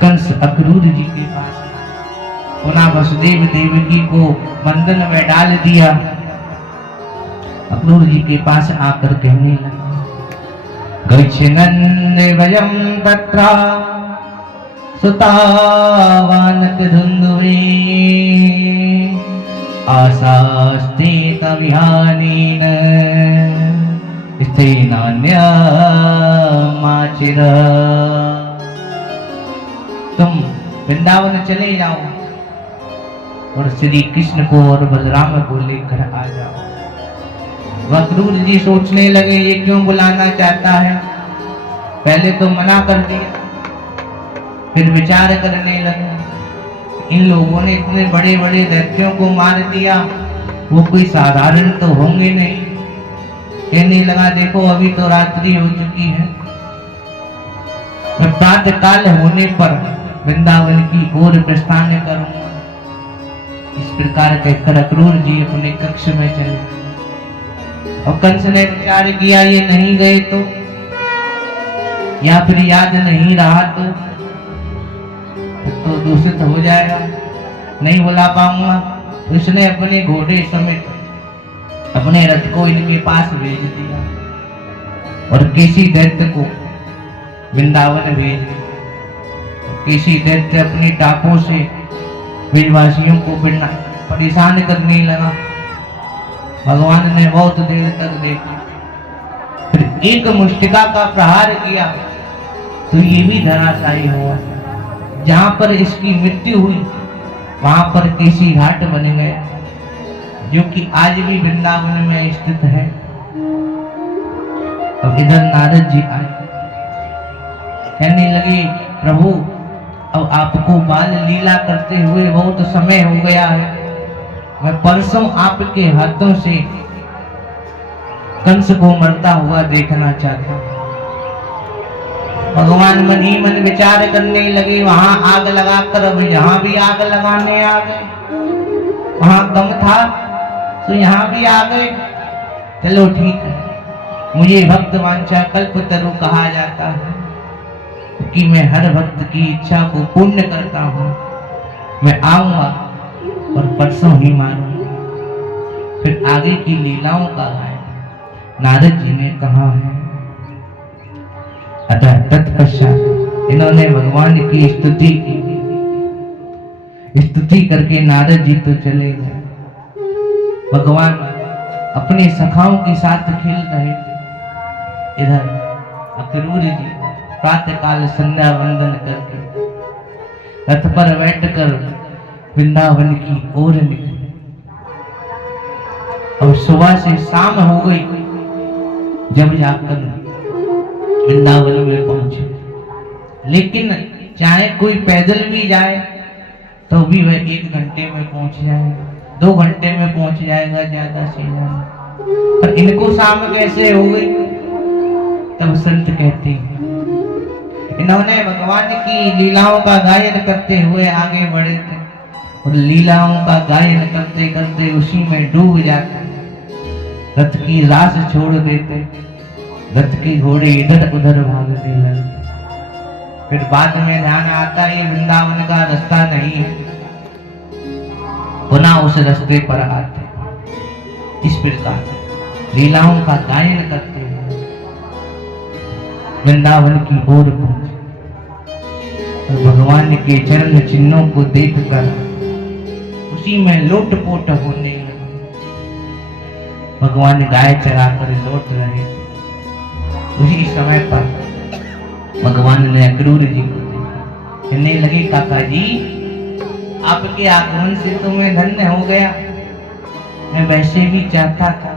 कंस अक्रूर जी के पास पुनः वसुदेव देवकी को बंधन में डाल दिया। अक्रूर जी के पास आकर कहने लगा, गच्छन्ने वयं तत्र सुतावानक धुन्धुवे आशास्ते तविहानेन स्तेनान्यमाचिर। तुम वृंदावन चले जाओ और श्री कृष्ण को और बलराम को लेकर आ जाओ। अक्रूर जी सोचने लगे ये क्यों बुलाना चाहता है, पहले तो मना कर दिया, फिर विचार करने लगे इन लोगों ने इतने बड़े बड़े दैत्यों को मार दिया, वो कोई साधारण तो होंगे नहीं। कहने लगा देखो अभी तो रात्रि हो चुकी है, मैं प्रातः काल होने पर वृंदावन की ओर प्रस्थान करूंगा। इस प्रकार कहकर अक्रूर जी अपने कक्ष में चले। और कंस ने विचार किया ये नहीं गए तो, या फिर याद नहीं रहा तो दूषित हो जाएगा, नहीं बुला पाऊंगा। तो इसने अपने घोड़े समेत अपने रथ को इनके पास भेज दिया और केसी दैत्य को वृंदावन भेज दिया। केसी दैत्य अपनी टापों से ब्रजवासियों को परेशान करने लगा। भगवान ने बहुत देर तक देखा, फिर एक मुष्टिका का प्रहार किया तो ये भी धराशायी हुआ। जहां पर इसकी मृत्यु हुई वहां पर केसी घाट बन गया, जो कि आज भी वृंदावन में स्थित है। अब इधर नारद जी आए, कहने लगे प्रभु अब आपको बाल लीला करते हुए बहुत समय हो गया है, मैं परसों आपके हाथों से कंस को मरता हुआ देखना चाहता हूं। भगवान मन ही मन विचार करने लगे, वहां आग लगाकर अब यहां भी आग लगाने आ गए, वहां दम था तो यहां भी आ गए। चलो ठीक है, मुझे भक्त वांछा कल्पतरु कहा जाता है कि मैं हर भक्त की इच्छा को पूर्ण करता हूं। मैं आऊंगा और परसों ही मारूंगा। फिर आगे की लीलाओं का गायन नारद जी ने कहा है। अतः तत्पश्चात इन्होंने भगवान की स्तुति की। स्तुति करके नारद जी तो चले गए। भगवान अपने सखाओं के साथ खेल रहे थे। इधर अक्रूर जी प्रातः काल संध्या वंदन करके रथ पर बैठकर वृंदावन की ओर निकले। और सुबह से शाम हो गई जब जाकर वृंदावन में पहुंचे। लेकिन चाहे कोई पैदल भी जाए तो भी वह 1 घंटे में पहुंच जाएगा, 2 घंटे में पहुंच जाएगा ज्यादा से ज्यादा। पर इनको शाम कैसे हो गई? तब संत कहते हैं इन्होंने भगवान की लीलाओं का गायन करते हुए आगे बढ़े थे और लीलाओं का गायन करते करते उसी में डूब जाते, रथ की रास छोड़ देते, रथ के घोड़े इधर उधर भागने लगे। फिर बाद में ध्यान आता है वृंदावन का रास्ता नहीं है, पुनः उस रास्ते पर आते। इस प्रकार लीलाओं का गायन करते हुए वृंदावन की ओर पहुंचे। भगवान के चरण चिन्हों को देखकर उसी में लोटपोट होने लगे। भगवान गाय चराकर लौट रहे थे। उसी समय पर भगवान ने अक्रूर जी को देखा, कहने लगे काका जी आपके आगमन से तो मैं धन्य हो गया। मैं वैसे भी चाहता था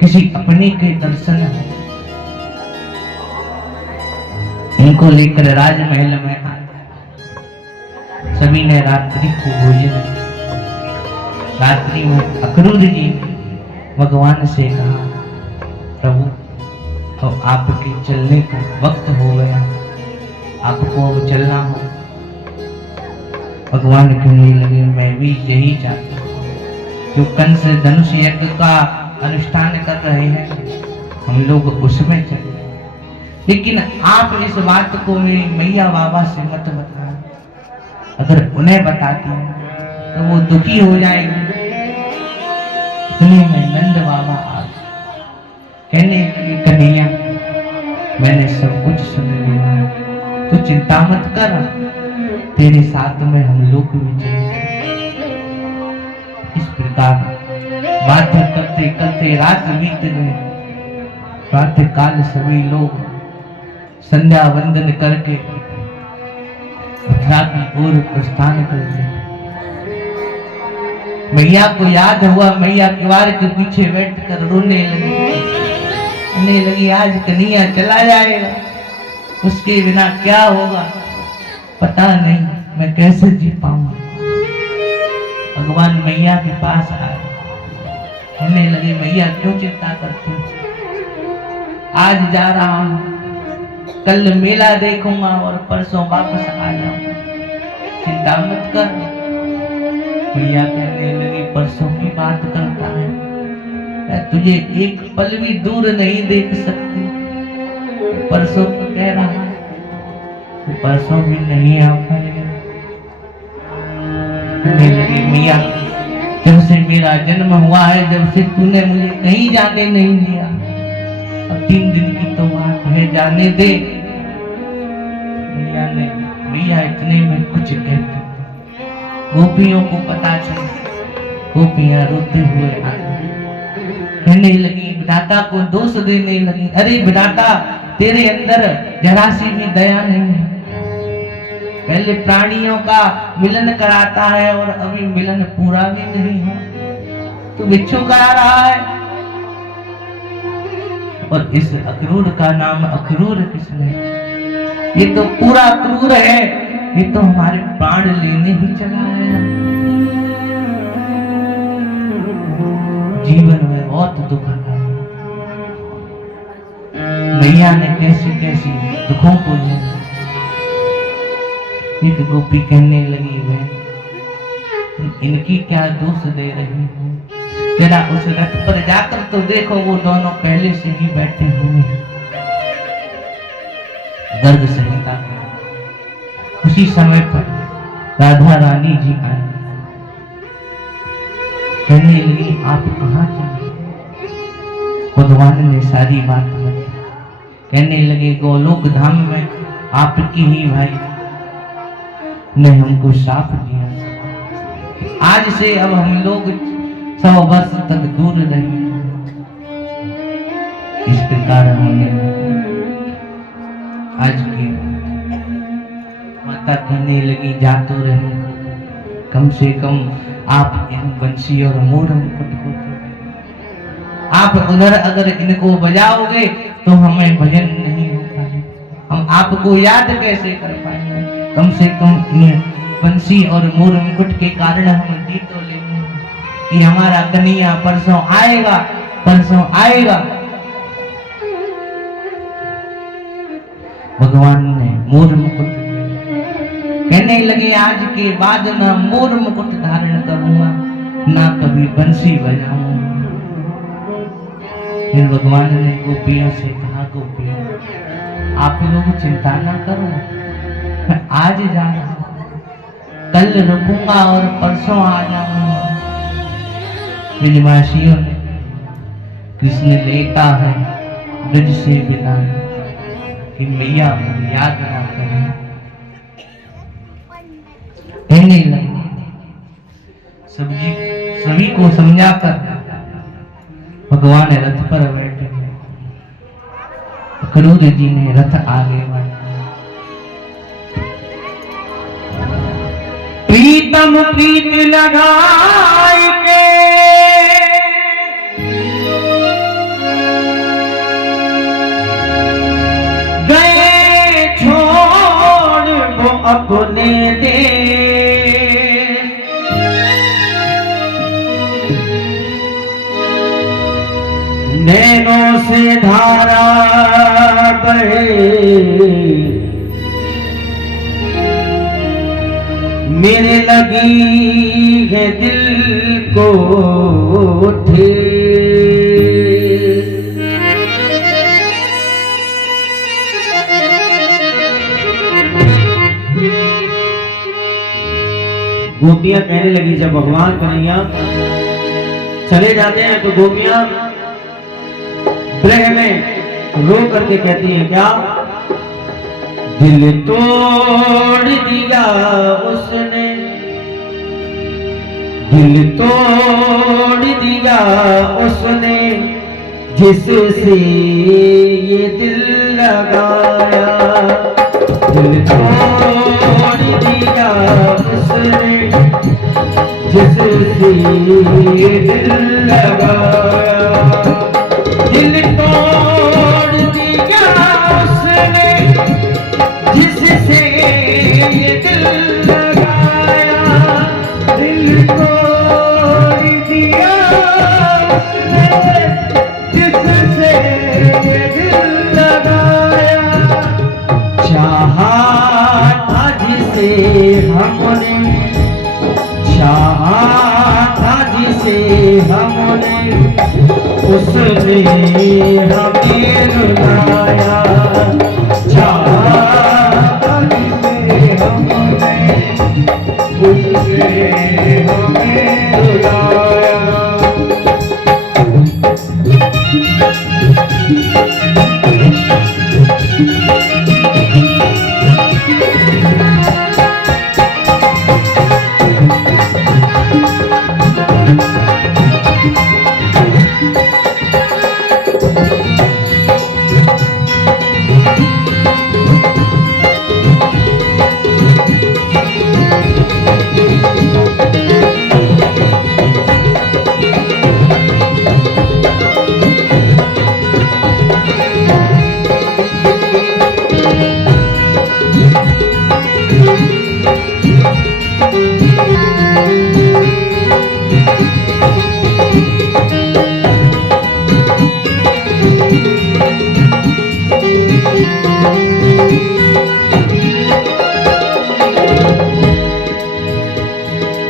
किसी अपने के दर्शन हो। इनको लेकर राजमहल में आए। सभी ने रात्रि को भोजन। रात्रि में अक्रूर जी भगवान से कहा प्रभु तो आपके चलने का वक्त हो गया, आपको अब चलना हो। भगवान कहने लगे मैं भी यही चाहता हूँ, जो कंस धनुष यज्ञ का अनुष्ठान कर रहे हैं हम लोग उसमें चले। लेकिन आप इस बात को मेरी मैया बाबा से मत बताना। अगर उन्हें बताती तो वो दुखी हो जाएगी। सुनिए मैं नंद बाबा आज कहने की कन्हैया मैंने सब कुछ सुन लिया, तो चिंता मत कर, तेरे साथ में हम लोग भी चलेंगे। इस प्रकार बात करते करते रात बीत गई। प्रातः काल सभी लोग संध्या वंदन करके मथुरा की ओर प्रस्थान कर दिया। मैया को याद हुआ, मैया किवाड़ के पीछे बैठकर रोने लगी आज कन्हैया चला जाएगा, उसके बिना क्या होगा पता नहीं, मैं कैसे जी पाऊंगा। भगवान मैया के पास आए, कहने लगे मैया क्यों चिंता करती हो, आज जा रहा हूं, कल मेला देखूंगा और परसों वापस आ जाऊंगा, चिंता मत कर। मैया कहने लगी परसों की बात करता है, मैं तुझे एक पल भी दूर नहीं देख सकती। परसों तो कह रहा है, परसों भी नहीं आ पाएगा। कहने लगी मैया जब से मेरा जन्म हुआ है, जब से तूने मुझे कहीं जाने नहीं दिया, अब 3 दिन की तो बात है, जाने दे। मैया इतने में कुछ कहती, गोपियों को पता चला, गोपियां रोते हुए आ गई, कहने लगी विधाता को दोष देने लगी, अरे विधाता तेरे अंदर जरा सी भी दया नहीं है, पहले प्राणियों का मिलन कराता है और अभी मिलन पूरा भी नहीं हुआ, तू बिच्छू करा रहा है। और इस अक्रूर का नाम अक्रूर किसने, ये तो पूरा क्रूर है, ये तो हमारे प्राण लेने ही चला आया। जीवन में बहुत दुख है, मैया ने कैसी कैसी दुखों को लिया। एक गोपी कहने लगी वे तुम इनकी क्या दोष दे रही हो, जरा उस रथ पर जाकर तो देखो, वो दोनों पहले से ही बैठे हुए हैं। गर्ग संहिता उसी समय पर राधा रानी जी आई, कहने लगी आप कहाँ चले। भगवान ने सारी बात बताई, कहने लगे गोलोक धाम में आपकी ही भाई ने हमको साफ दिया, आज से अब हम लोग 100 वर्ष तक दूर रहे। इस प्रकार हमने आज की माता कहने लगी जा तो रहे, कम से कम आप इन बंसी और मोर मुकुट को आप उधर अगर इनको बजाओगे तो हमें भजन नहीं होता है, हम आपको याद कैसे कर पाएंगे। कम से कम इन बंसी और मोर मुकुट के कारण हम जी तो लेंगे कि हमारा कन्हैया परसों आएगा, परसों आएगा। भगवान ने मोर मुकुट, कहने लगे आज के बाद ना मोर मुकुट धारण करूंगा, ना कभी बंसी बजाऊंगा। फिर भगवान ने गोपियों से कहा, गोपियों आप लोग चिंता ना करो, मैं आज जा रहा हूं, कल रुकूंगा और परसों आ जाऊंगा। ब्रजवासियों ने कृष्ण लेता है ब्रज से बिना कि मैया याद ना करें, कहने लगे सभी को समझाकर भगवान रथ पर बैठे, अक्रूर जी ने रथ आगे बढ़ाया। प्रीतम प्रीत लगाए के गए छोड़ वो अपने देश, नैनों से धारा बहे मेरे लगी है दिल को ठेस। गोपियां कहने लगी जब भगवान कन्हैया चले जाते हैं तो गोपियां ब्रह में रो करके कहती हैं क्या, दिल तोड़ दिया उसने, दिल तोड़ दिया उसने, जिससे ये दिल लगाया, दिल तोड़ दिया उसने, जिससे ये दिल लगाया, दिल तोड़ दिया उसने, जिससे ये दिल लगाया, दिल तोड़ दिया उसने, जिससे ये दिल लगाया, चाहा था जिसे हमने, चाहा था जिसे हमने, उसने हमें रुलाया, चाहा था जिसे हमने, उसने हमें रुलाया।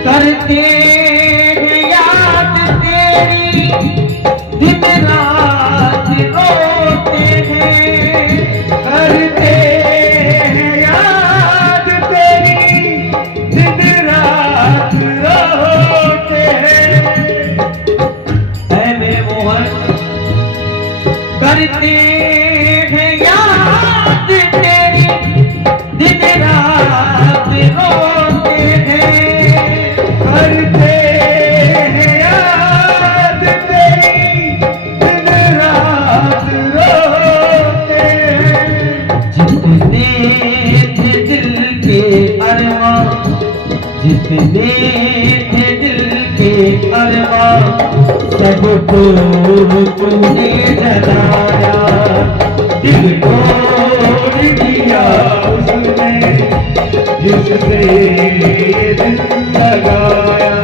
करते हैं याद तेरी, दिन रात रोते हैं, करते हैं याद तेरी, दिन रात रोते हैं, ऐ मेरे मोहन, करते हैं याद तेरी, दिन रात रोते हैं, करते हैं याद तेरी, दिन रात रोते हैं, जितने थे दिल के अरमां, जितने थे दिल के अरमां, सबको तूने जलाया, दिल तोड़ दिया उसने, जिससे दिल लगाया।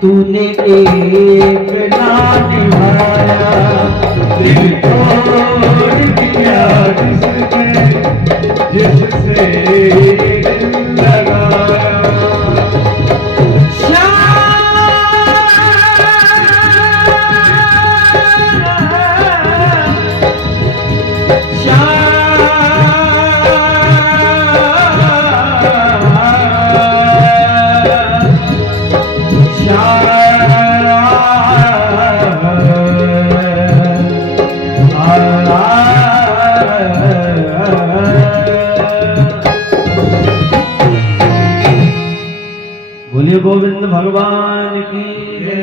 तूने एक ना निभाया, दिल तोड़ दिया जिससे दिल लगाया। बोलिए गोविंद भगवान की जय।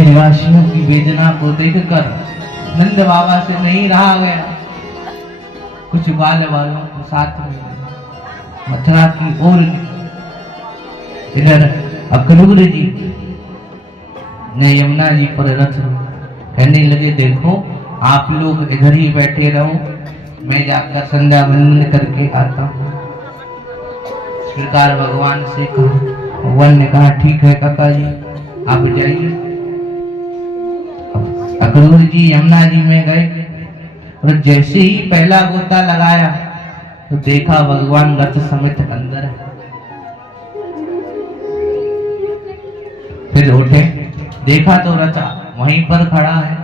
निवासियों की वेदना को देखकर नंद बाबा से नहीं रहा गया। कुछ बाल वालों को साथ में मथुरा की ओर इधर अक्रूर जी ने यमुना जी पर रथ कहने लगे, देखो आप लोग इधर ही बैठे रहो, मैं जाकर संध्या वंदन करके आता हूँ। इस प्रकार भगवान से कहा। भगवान ने कहा, ठीक है काका जी, आप जाइए। अक्रूर जी यमुना जी में गए और जैसे ही पहला गोता लगाया तो देखा भगवान रथ समेत अंदर है। फिर उठे, देखा तो रथ वहीं पर खड़ा है।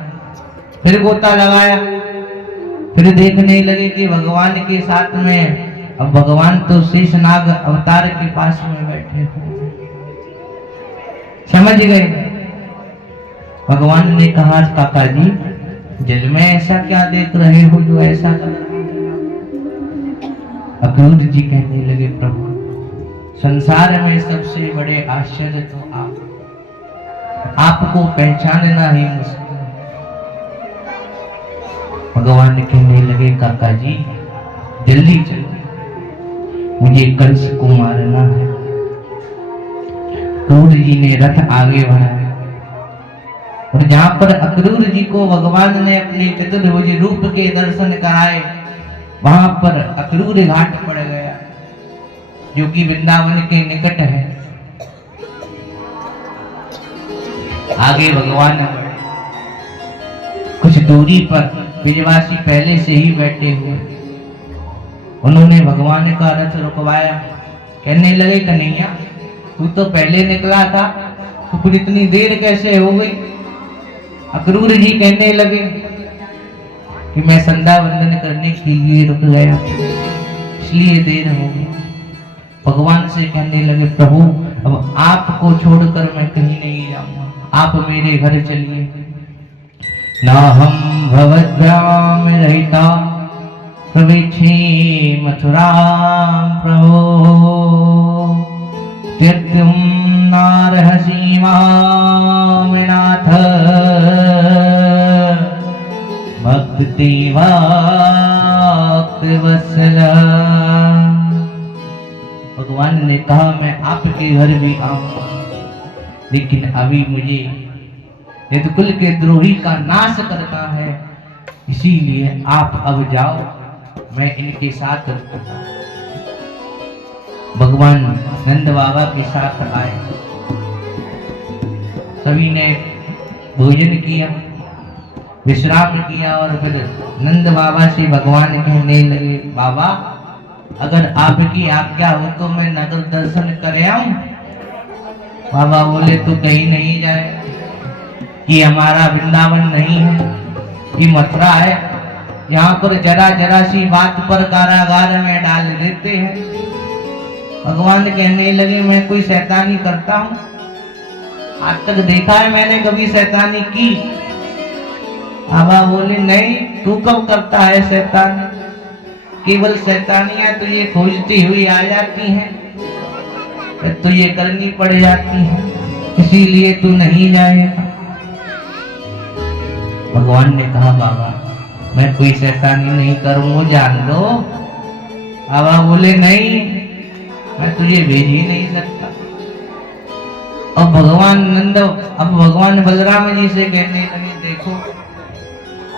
फिर गोता लगाया, फिर देखने लगे कि भगवान के साथ में, अब भगवान तो शेषनाग अवतार के पास में बैठे हुए। समझ गए। भगवान ने कहा, काका जी जल में ऐसा क्या देख रहे हो जो ऐसा कर रहे हो? अक्रूर जी कहने लगे, प्रभु संसार में सबसे बड़े आश्चर्य तो आपको पहचानना ही मुश्किल है। भगवान कहने लगे, काका जी जल्दी चलो, मुझे कंस को मारना है। अक्रूर जी ने रथ आगे बढ़ाया और जहां पर अक्रूर जी को भगवान ने अपने चतुर्भुज रूप के दर्शन कराए, वहां पर अक्रूर घाट पड़ गया जो कि वृंदावन के निकट है। आगे भगवान बढ़े, कुछ दूरी पर ब्रजवासी पहले से ही बैठे हुए, उन्होंने भगवान का रथ रुकवाया। कहने लगे, कन्हैया तू तो पहले निकला था, तो फिर इतनी देर कैसे हो गई? अक्रूर जी कहने लगे कि मैं संध्या वंदन करने के लिए रुक गया, इसलिए देर हो गई। भगवान से कहने लगे, प्रभु अब आपको छोड़कर मैं कहीं नहीं जाऊंगा, आप मेरे घर चलिए। ना हम भवद्भ्याम रहिता प्रवेक्षे मथुरा प्रभो, त्यक्तुम नारहसि मां नाथ, भक्ति भक्त वत्सल। भगवान ने कहा, मैं आपके घर भी आऊंगा, लेकिन अभी मुझे यदुकुल के द्रोही का नाश करना है, इसीलिए आप अब जाओ, मैं इनके साथ रुकूंगा। भगवान नंद बाबा के साथ आए, सभी ने भोजन किया, विश्राम किया और फिर नंद बाबा से भगवान कहने लगे, बाबा अगर आपकी आज्ञा हो तो मैं नगर दर्शन कर आऊं। बाबा बोले, तू कहीं नहीं जाए, ये हमारा वृंदावन नहीं है, ये मथुरा है। यहाँ पर जरा जरा सी बात पर कारागार में डाल देते हैं। भगवान कहने लगे, मैं कोई शैतानी करता हूँ? आज तक देखा है मैंने कभी शैतानी की? बाबा बोले, नहीं, तू कब करता है शैतानी? केवल शैतानियां तो ये खोजती हुई आ जाती हैं, तो ये करनी पड़ जाती है, इसीलिए तू नहीं जाएगा। भगवान ने कहा, बाबा मैं कोई शैतानी नहीं करूंगा, जान लो। बाबा बोले, नहीं, मैं तुझे भेज ही नहीं सकता। अब भगवान बलराम जी से कहने लगे, देखो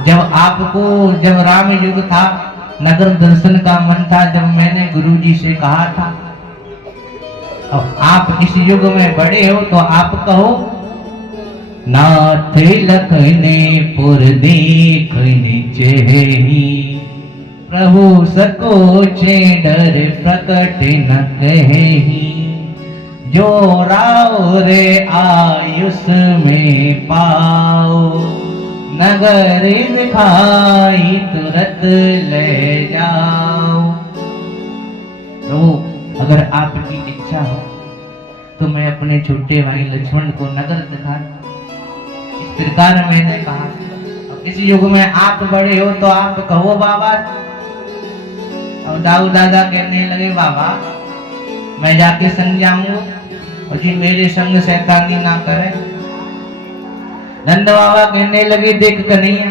जब राम युग था, नगर दर्शन का मन था, जब मैंने गुरु जी से कहा था, अब आप इस युग में बड़े हो तो आप कहो, नाथ लखने पुर देखने चेही, प्रभु सकोचे डर प्रकट न कहेही, जो राव रे आयुष में पाओ, नगर दिखाई तुरंत ले जाओ। प्रभु अगर आपकी इच्छा हो तो मैं अपने छोटे भाई लक्ष्मण को नगर दिखा। इस प्रकार मैंने कहा। इस युग में आप बड़े हो तो आप कहो बाबा। और दाऊ दादा कहने लगे बाबा मैं जाके संग जाऊंगा और जी मेरे संग शैतानी ना करे। नंद बाबा कहने लगे देख कन्हैया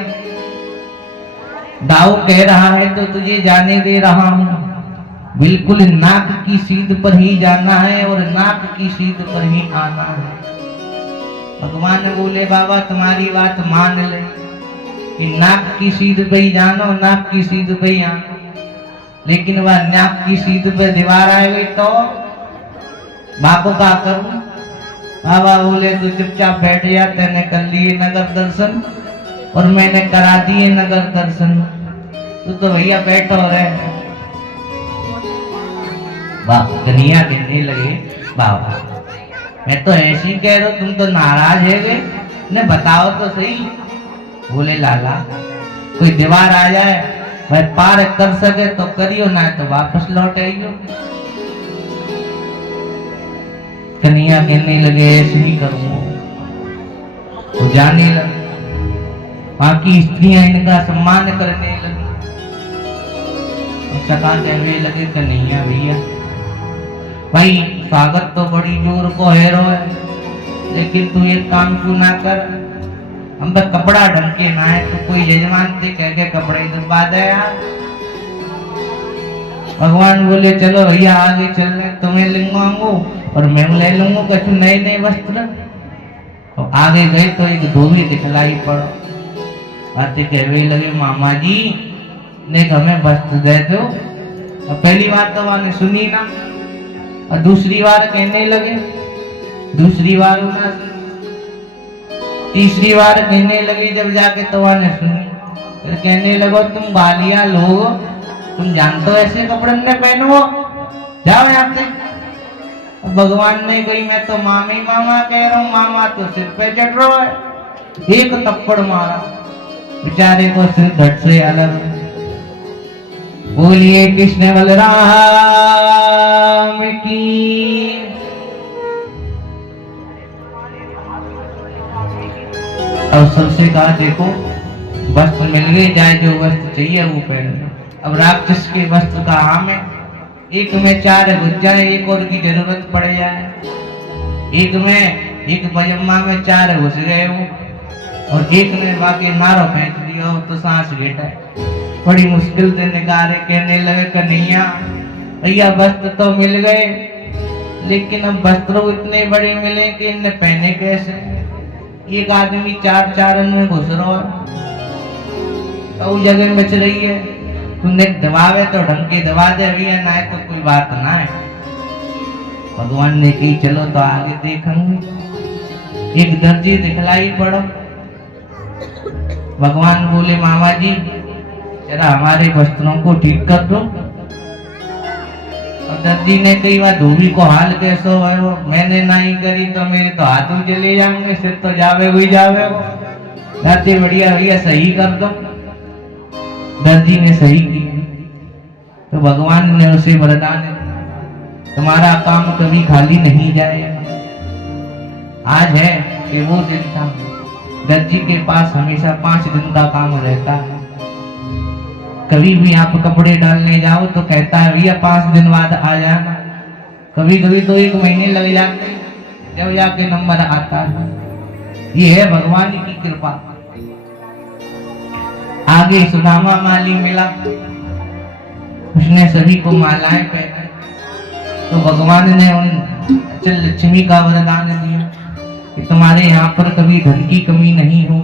दाऊ कह रहा है तो तुझे जाने दे रहा हूं। बिल्कुल नाक की सीध पर ही जाना है और नाक की सीध पर ही आना है। भगवान बोले बाबा तुम्हारी बात मान ले कि नाक की सीध पे ही जानो नाक की सीध पे ही आना। लेकिन वह नाक की सीध पे दीवार आए हुई तो बापू का करूं। बाबा बोले तू चुपचाप बैठ जा। तेने कर लिए नगर दर्शन और मैंने करा दिए नगर दर्शन। तू तो भैया बैठो रहे। वाह कन्हैया कहने लगे बाबा मैं तो ऐसे ही कह रहा हूं तुम तो नाराज है गे ने बताओ तो सही। बोले लाला कोई दीवार आ जाए वह पार कर सके तो करियो ना तो वापस लौट आइयो। कन्हैया कहने लगे ऐसे ही करूंगा। तो जाने लगे। बाकी स्त्रियां इनका सम्मान करने लगी। सका कहने लगे कन्हैया भैया भाई स्वागत तो बड़ी जोर को हेरो है लेकिन तू एक काम क्यों ना कर। हम तो कपड़ा ढंग के ना है तो कोई यजमान से कह के कपड़े दिलवा दे यार। भगवान बोले चलो भैया आगे चल रहे तुम्हें लिंगाऊंगो और मैं ले लूंगा कुछ नए नए वस्त्र। तो आगे गए तो एक धोबी दिखलाई पड़ो। बातें कहने लगे मामा जी ने हमें वस्त्र दे दो। और पहली बात तो वहां सुनी ना और दूसरी बार कहने लगे दूसरी बार ना तीसरी बार कहने लगे जब जाके तो वहां सुनी। फिर कहने लगो तुम बालिया लोग तुम जानते हो ऐसे कपड़े न पहनो जाओ यहाँ से। भगवान ने कही मैं तो मामी मामा कह रहा हूँ। मामा तो सिर पे चढ़ रहा है। एक थप्पड़ मारा बेचारे को सिर धड़ से अलग। बोलिए कृष्ण बलराम की। अब सबसे कहा देखो वस्त्र मिल गए चाहे जो वस्त्र चाहिए वो पहन लो। अब राक्षस के वस्त्र का हाम है। एक में 4 घुस जाए एक और की जरूरत पड़ जाए। एक में एक पजामा में 4 घुस गए हो और एक ने बाकी नारो फेंक दिया हो तो सांस लेटा है। बड़ी मुश्किल से निकाले। कहने लगे कन्हैया भैया वस्त्र तो मिल गए लेकिन अब वस्त्र इतने बड़े मिले कि इन्हें पहने कैसे। एक आदमी 4 में घुस रहा है तो जगह बच रही है। तुमने दबावे तो ढंग के दबा दे भैया ना है तो कोई बात ना है। भगवान ने कही चलो तो आगे देखेंगे। एक दर्जी दिखलाई पड़ो। भगवान बोले मामा जी जरा हमारे वस्त्रों को ठीक कर दो। और दर्जी ने कई बार धोबी को हाल कैसो है वो मैंने नहीं करी तो मेरे तो हाथ भी चले जाएंगे सिर तो जावे हुई जावे वो। जाते बढ़िया भैया सही कर दो। दर्जी ने सही की तो भगवान ने उसे वरदान तुम्हारा काम कभी खाली नहीं जाएगा। आज है कि वो दिन था। दर्जी के पास हमेशा 5 दिन का काम रहता है। कभी भी आप कपड़े डालने जाओ तो कहता है भैया 5 दिन बाद आ जाना। कभी कभी तो 1 महीने लग जाते जब जाके नंबर आता है। ये है भगवान की कृपा। आगे सुदामा माली मिला। उसने सभी को मालाएं पहनाई तो भगवान ने उन अचल लक्ष्मी का वरदान दिया कि तुम्हारे यहाँ पर कभी धन की कमी नहीं हो।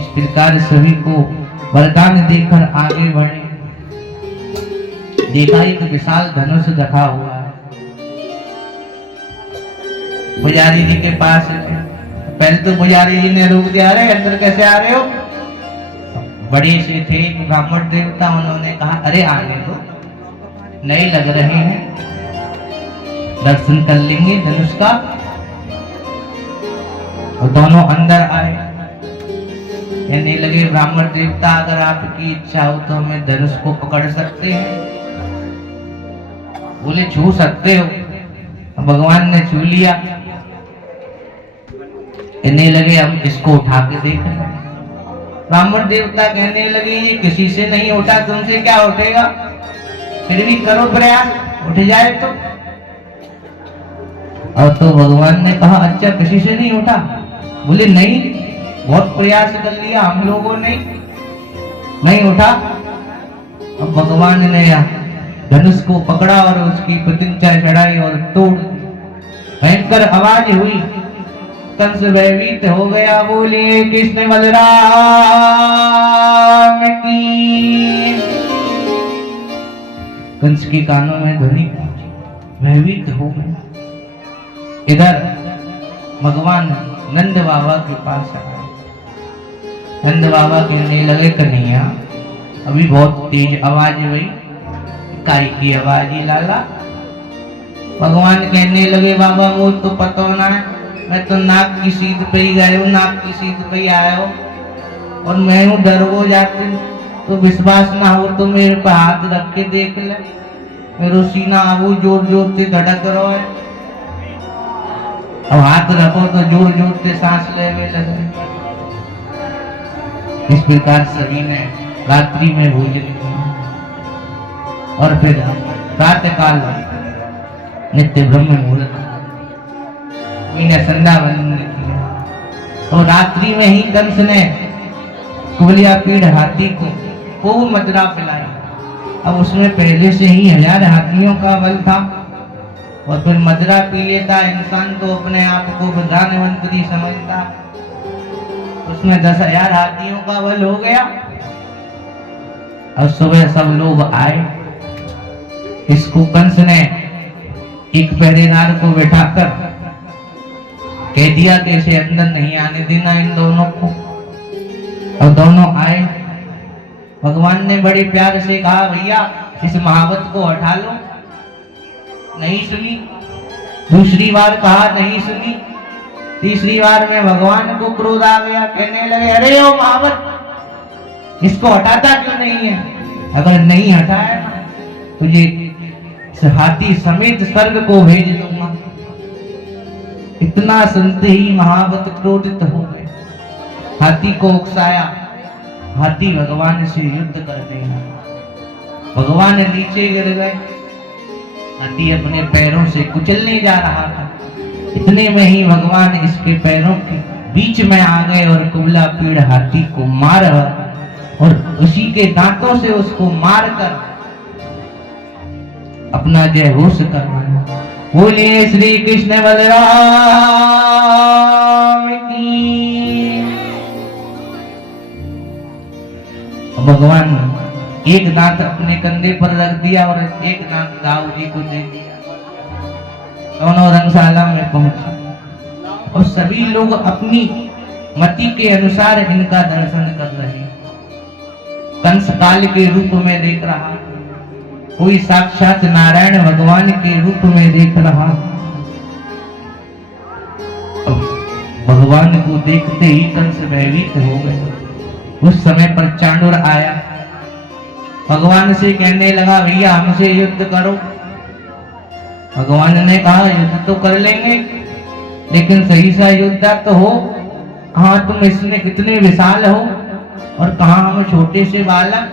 इस प्रकार सभी को वरदान देकर आगे बढ़े। देखा एक विशाल धनुष रखा हुआ है। पुजारी जी के पास पहले तो पुजारी जी ने रोक दिया अरे अंदर कैसे आ रहे हो। बड़े से थे ब्राह्मण देवता उन्होंने कहा अरे आने दो नए लग रहे हैं दर्शन कर लेंगे धनुष का। और दोनों अंदर आए। कहने लगे ब्राह्मण देवता अगर आपकी इच्छा हो तो हमें धनुष को पकड़ सकते हैं। बोले छू सकते हो। भगवान ने छू लिया। कहने लगे हम इसको उठा के देख लें। ब्राह्मण देवता कहने लगे ये किसी से नहीं उठा, तुमसे क्या उठेगा, फिर भी करो प्रयास, उठ जाए तो। और तो भगवान ने कहा अच्छा किसी से नहीं उठा? बोले नहीं, बहुत प्रयास कर लिया हम लोगों ने, नहीं उठा। अब भगवान ने धनुष को पकड़ा और उसकी प्रतिज्ञा चढ़ाई और तोड़ दी। भयंकर आवाज हुई, कंस भयभीत हो गया। बोलिए कृष्ण बलराम की। कंस के कानों में ध्वनि पहुंची, भयभीत हो गया। इधर भगवान नंद बाबा के पास आए। नंद बाबा कहने लगे कन्हैया अभी बहुत तेज आवाज हुई, काय की आवाज ही लाला? भगवान कहने लगे बाबा वो तो पता ना है, मैं तो नाक की सीध पे ही गए हूँ, नाक की सीध पे ही आया हो, और मैं हूँ डर हो जाते, तो विश्वास ना हो तो मेरे पे हाथ रख के देख ले, मेरा सीना वो जोर जोर से धड़क रहा है। अब हाथ रखो तो जोर जोर से सांस लेने लगे। इस प्रकार सभी ने रात्रि में भोजन किया और फिर प्रातः काल नित्य ब्रह्म मुहूर्त संध्या वंदन किया। और रात्रि में ही कंस ने कुबलिया पीड़ हाथी को खूब मदिरा पिलाई। अब उसमें पहले से ही 1000 हाथियों का बल था, और फिर मदिरा पी लेता इंसान तो अपने आप को प्रधानमंत्री समझता, उसमें 10,000 हाथियों का बल हो गया। और सुबह सब लोग आए। इसको कंस ने एक पहरेदार को बिठाकर कह दिया कि इसे अंदर नहीं आने देना इन दोनों को। और दोनों आए। भगवान ने बड़े प्यार से कहा भैया इस महावत को हटा लो, नहीं सुनी। दूसरी बार कहा नहीं सुनी। तीसरी बार में भगवान को क्रोध आ गया, कहने लगे अरे ओ महावत इसको हटाता क्यों नहीं है? अगर नहीं हटाया ना तुझे हाथी समेत स्वर्ग को भेज दूंगा। इतना सुनते ही महावत क्रोधित हो गए, हाथी को उकसाया। हाथी भगवान से युद्ध करने लगा। भगवान नीचे गिर गए। हाथी अपने पैरों से कुचलने जा रहा था, इतने में ही भगवान इसके पैरों के बीच में आ गए और कुबला पीड़ हाथी को मार और उसी के दांतों से उसको मारकर अपना जय घोष करवाया। बोलिए श्री कृष्ण बलराम की। भगवान एक दांत अपने कंधे पर रख दिया और एक दांत दाऊ जी को दे दिया। दोनों रंगशाला में पहुंचे और सभी लोग अपनी मति के अनुसार इनका दर्शन कर रहे हैं। कंस काल के रूप में देख रहा, कोई साक्षात नारायण भगवान के रूप में देख रहा। भगवान को देखते ही कंस भयभीत हो गए। उस समय पर चांडूर आया, भगवान से कहने लगा भैया हमसे युद्ध करो। भगवान ने कहा युद्ध तो कर लेंगे, लेकिन सही सा योद्धा तो हो। कहा तुम इसमें कितने विशाल हो और कहा हम छोटे से बालक,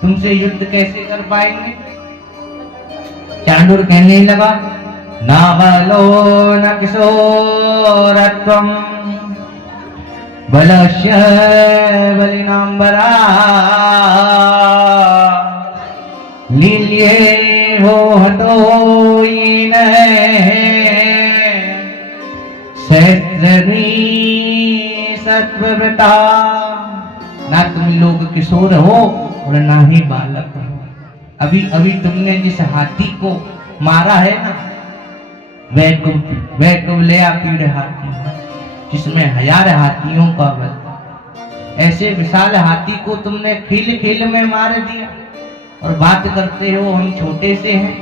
तुमसे युद्ध कैसे कर पाएंगे? चांडूर कहने लगा ना बलो न किशोरत्वम बलस्य बलिनांबरा लील्ये हो हतो येन सहस्रनी सत्वव्रता। ना तुम लोग किशोर हो और ना ही बालक हो। अभी अभी तुमने जिस हाथी को मारा है ना वह कुबलिया पीड़ हाथी जिसमें 1000 हाथियों का बल। ऐसे विशाल हाथी को तुमने खेल खेल में मार दिया और बात करते हो हम छोटे से हैं।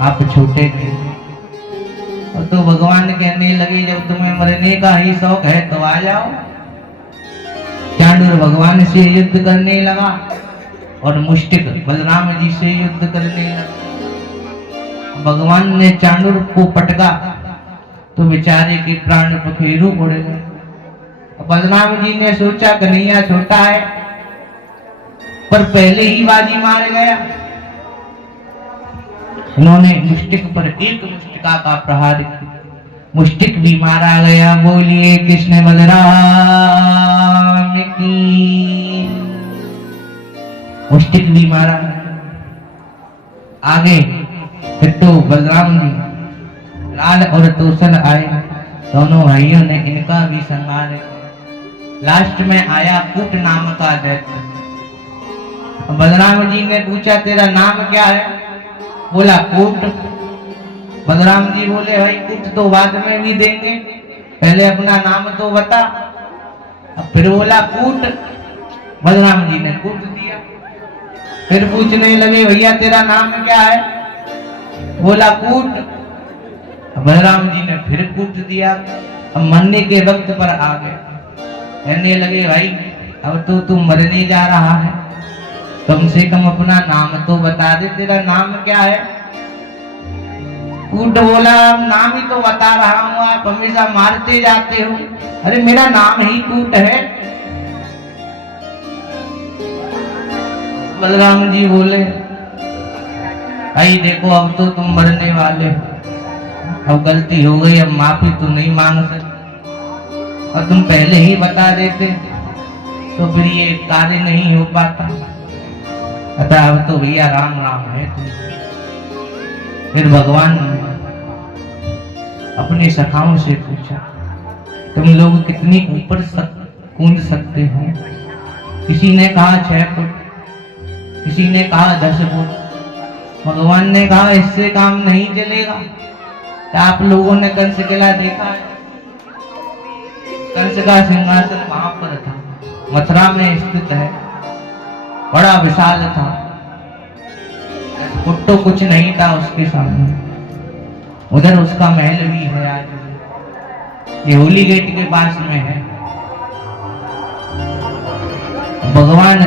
आप छोटे थे। और तो भगवान कहने लगे जब तुम्हें मरने का ही शौक है तो आ जाओ। चांडूर भगवान से युद्ध करने लगा और मुष्टिक बलराम जी से युद्ध करने लगा। भगवान ने चांडूर को पटका तो बेचारे के प्राण पखेरु उड़ गए। बलराम जी ने सोचा कन्हैया छोटा है, पर पहले ही बाजी मार गया। उन्होंने मुष्टिक पर एक मुष्टिका का प्रहार किया, मुष्टिक भी मारा गया। बोलिए कृष्ण बलराम की। मुष्टिक भी मारा। आगे फिर तो बलराम जी लाल और तोसल आए, दोनों भाइयों ने इनका भी संहार किया। लास्ट में आया कूट नाम का दैत्य। बलराम जी ने पूछा तेरा नाम क्या है? बोला कूट। बलराम जी बोले भाई कूट तो बाद में भी देंगे, पहले अपना नाम तो बता। फिर बोला कूट। बलराम जी ने कूट दिया। फिर पूछने लगे भैया तेरा नाम क्या है? बोला कूट। बलराम जी ने फिर कूट दिया। अब मरने के वक्त पर आ गए, कहने लगे भाई अब तो तू मरने जा रहा है, कम से कम अपना नाम तो बता दे, तेरा नाम क्या है? कूट बोला नाम ही तो बता रहा हूं, आप हमेशा मारते जाते हो। अरे मेरा नाम ही कूट है। बलराम जी बोले भाई देखो अब तो तुम मरने वाले हो, अब गलती हो गई, अब माफी तो नहीं मांग सकते, और तुम पहले ही बता देते तो फिर ये कार्य नहीं हो पाता। अतः अब तो भैया राम राम है तुम। फिर भगवान ने अपने सखाओं से पूछा तुम लोग कितनी ऊपर कूद सकते हो? किसी ने कहा 6 फुट, किसी ने कहा 10 फुट। भगवान ने कहा इससे काम नहीं चलेगा। क्या आप लोगों ने कंस किला देखा है? कंस का सिंहासन वहां पर था, मथुरा में स्थित है, बड़ा विशाल था, तो कुछ नहीं था उसके सामने। उधर उसका महल भी है, आज ये होली गेट के पास में है। भगवान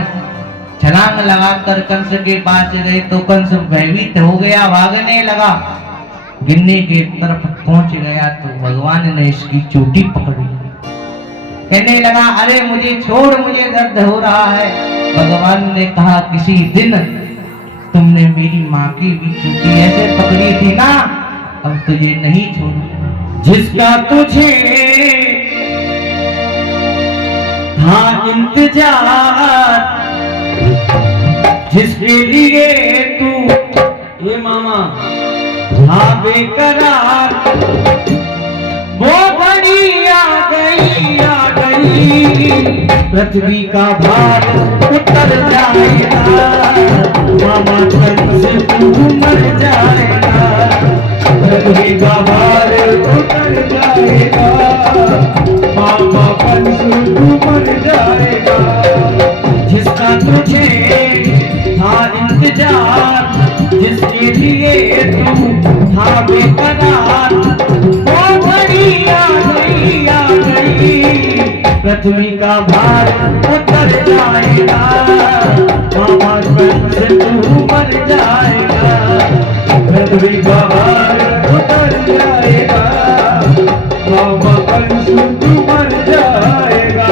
छलांग लगाकर कंस के पास गए तो कंस भयभीत हो गया, भागने लगा, गिरने की तरफ पहुंच गया तो भगवान ने इसकी चोटी पकड़ी, कहने लगा अरे मुझे छोड़, मुझे दर्द हो रहा है। भगवान ने कहा किसी दिन तुमने मेरी माँ की भी चोटी ऐसे पकड़ी थी ना, अब तुझे नहीं छोड़ूंगा। जिसका तुझे था इंतजार, जिसके लिए तू ये मामा था बेकरार, वो घड़ी आ गई, आ गई। पृथ्वी का भार उतर जाएगा, मामा कंस से तू मर जाएगा। पृथ्वी का भार उतर जाएगा, मामा कंस से तू मर जाएगा। जिसका तुझे था इंतजार, जिसके लिए तू था बेकरार, वो घड़ी आ गई, आ गई। पृथ्वी का भार उतर जाएगा, मामा कंस से तू मर जाएगा। पृथ्वी का भार उतर जाएगा, मामा कंस से तू मर जाएगा।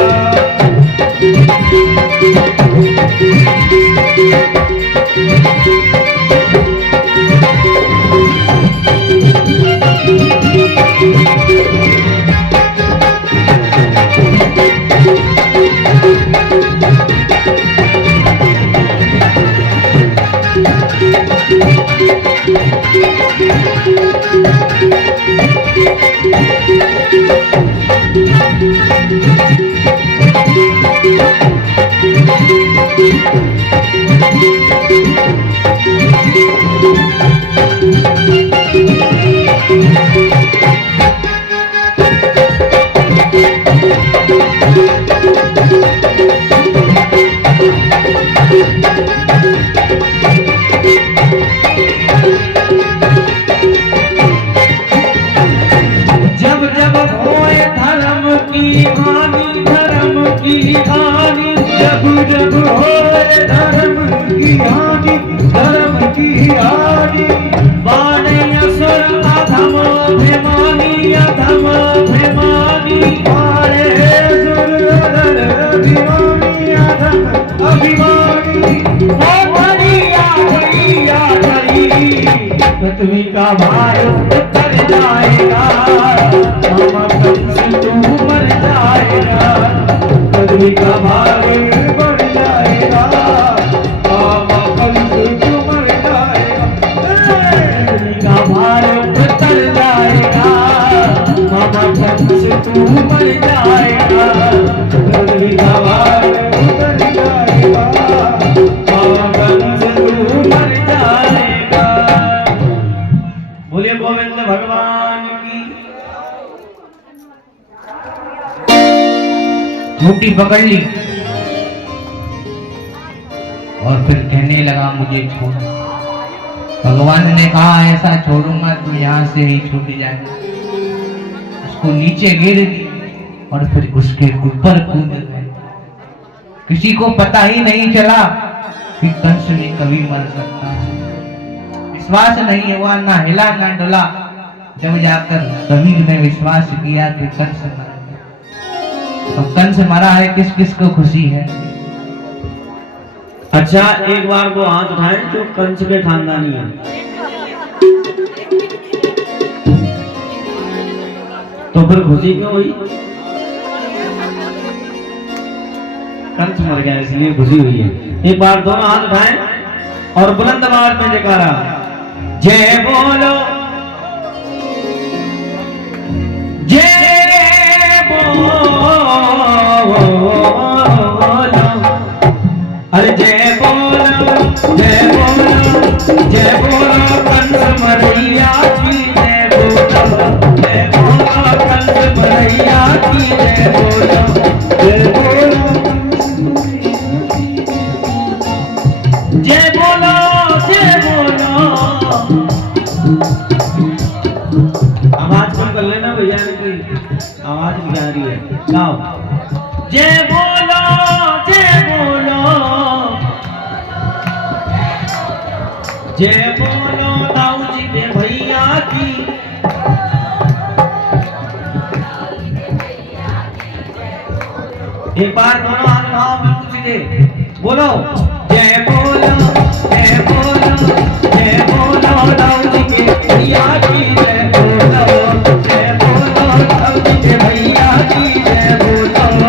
जब जब होए धर्म की हानि, पृथ्वी का भार उतर जाएगा, मामा कंस तू मर जाएगा, पृथ्वी का भार बढ़ जाएगा, मामा कंस तू मर जाएगा, पृथ्वी का भार उतर जाएगा, मामा कंस तू मर जाएगा, पृथ्वी का भार उतर जाएगा, मामा कंस तू मर जाएगा। बोलिए गोविंद भगवान की। चोटी पकड़ ली और फिर कहने लगा मुझे छोड़। भगवान ने कहा ऐसा छोड़ूंगा तो यहाँ से ही छूट जाए। उसको नीचे गिर दी और फिर उसके ऊपर कूद गए। किसी को पता ही नहीं चला कि कंस भी कभी मर सकता है। विश्वास नहीं हुआ, ना हिला ना डुला। जब जाकर सभी ने विश्वास किया कि कंस मर गया। तो कंस मरा है, किस किस को खुशी है? अच्छा, एक बार वो हाथ उठाएं जो कंस के खानदानी है। तो फिर खुशी क्यों हुई? कंस मर गया इसलिए खुशी हुई है। एक बार दोनों हाथ उठाएं और बुलंद आवाज में जयकारा, जय बोलो, जय बोलो, अरे जय बोलो, जय बोलो, जय बोलो कंस मरैया की जय बोलो, जय बोलो कंस मरैया की जय बोलो, जय बोलो, जय बोलो, जय बोलो। आवाज कम कर लेना भैया, आवाज नहीं आ रही है। गाओ, जय बोलो, जय बोलो, जय बोलो दाऊ जी के भैया की। एक बार दोनों हाथ उठाओ, बिल्कुल सीधे बोलो, जय बोलो, जय बोलो, जय बोलो दाऊ जी के भैया की जय बोलो, जय बोलो दाऊ जी के भैया की जय बोलो।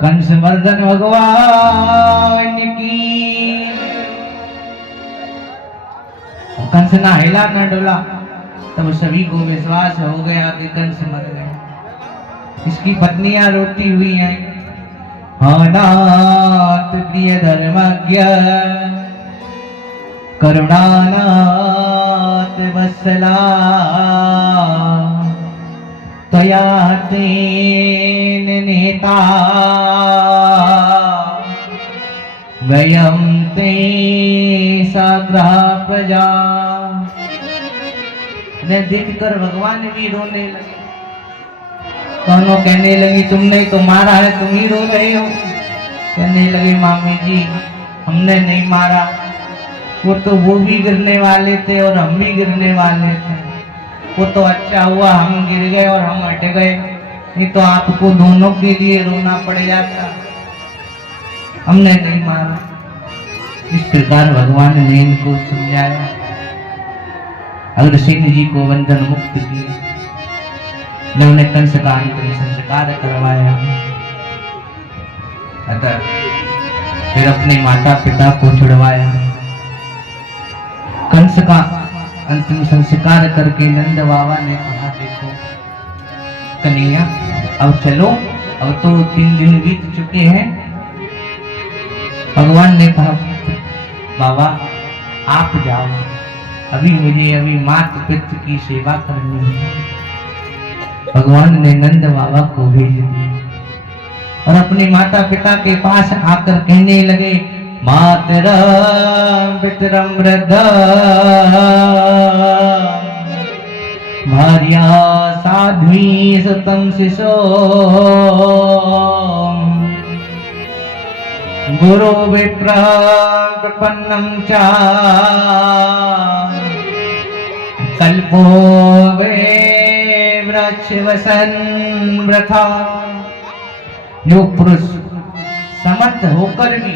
कंस मर्दन भगवान की। कंस ना हिला ना डोला। तब सभी को विश्वास हो गया कि कंस मर गए। इसकी पत्नियां रोती हुई हैं, नाथ प्रिय धर्मज्ञ करुणानाथ वत्सला त्वया तेन नेता वयं ते साग्रह प्रजा। ने देखकर भगवान भी रोने लगे। दोनों कहने लगी तुमने तो मारा है, तुम ही रो रहे हो। कहने लगे मामी जी हमने नहीं मारा, वो भी गिरने वाले थे और हम भी गिरने वाले थे। वो तो अच्छा हुआ हम गिर गए और हम हट गए, नहीं तो आपको दोनों के लिए रोना पड़ जाता। हमने नहीं मारा। इस प्रकार भगवान ने इनको समझाया। अग्रसेन जी को बंधन मुक्त किया, ने उन्हें कंस का अंतिम संस्कार करवाया। अतः फिर अपने माता पिता को छुड़वाया। कंस का अंतिम संस्कार करके नंद बाबा ने कहा देखो कन्हैया अब चलो, अब तो 3 दिन बीत चुके हैं। भगवान ने कहा बाबा आप जाओ, अभी माता पिता की सेवा करनी है। भगवान ने नंद बाबा को भेज दिया और अपने माता पिता के पास आकर कहने लगे मातरम पितरम वृद्धा भार्या साध्वी सतम शिशो गुरु विप्र प्रपन्नम च कल्पो वे वृक्ष वसन वृथा। जो पुरुष समर्थ होकर भी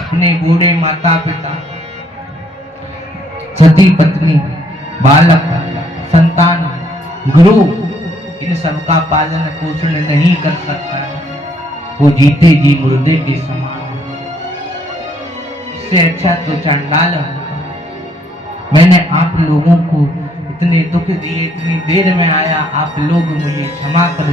अपने बूढ़े माता पिता, सती पत्नी, बालक, संतान, गुरु इन सब का पालन पोषण नहीं कर सकता है, वो जीते जी मुर्दे के समान। इससे अच्छा तो चंडाल होगा। मैंने आप लोगों को इतने दुख दिए, इतनी देर में आया, आप लोग मुझे क्षमा कर